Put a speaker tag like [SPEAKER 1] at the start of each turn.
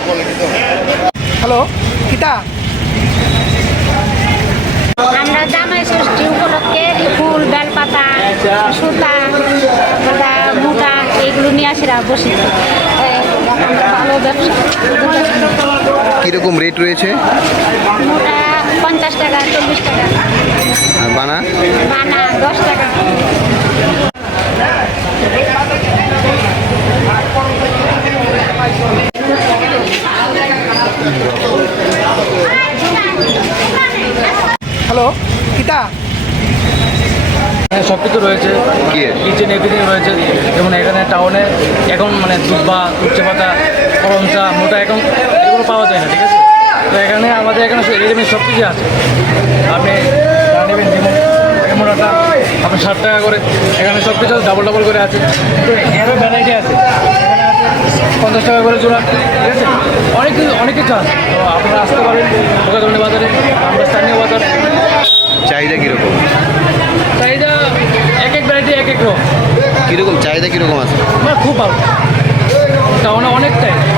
[SPEAKER 1] Hello কিতা
[SPEAKER 2] আমরা জামাই ষষ্ঠী উপলক্ষে ফুল বেলপাতা সুতা মোটা এগুলো নিয়ে আসি বসি ভালো ব্যবসা।
[SPEAKER 3] কীরকম রেট রয়েছে?
[SPEAKER 2] মোটা 50 টাকা 40 টাকা,
[SPEAKER 3] আর বানা?
[SPEAKER 2] বানা 10 টাকা।
[SPEAKER 1] হ্যালো কিতা
[SPEAKER 4] হ্যাঁ, সব কিছু রয়েছে, কিচেন এভরিথিং রয়েছে। যেমন এখানে টাউনে এখন মানে দুব্বা উচ্চে পাতা করমচা মোটা এখন এগুলো পাওয়া যায় না, ঠিক আছে। তো এখানে আমাদের এখানে রেডিমেড সব কিছু আছে। আপনি যা নেবেন মোটাটা আপনি 60 টাকা করে, এখানে সব কিছু ডাবল ডাবল করে আছে। তো এরও ভ্যারাইটি আছে, এখানে আছে 50 টাকা করে জোড়া, ঠিক আছে। অনেক কিছু আছে। তো আপনারা আসতে পারেন বোকাদন্ডি বাজারে, আমরা স্থানীয় বাজার।
[SPEAKER 3] চাহিদা কীরকম?
[SPEAKER 4] চাহিদা এক এক ভ্যারাইটি এক এক রকম।
[SPEAKER 3] কীরকম চাহিদা কীরকম আছে?
[SPEAKER 4] খুব ভালো, টাউনে অনেকটাই।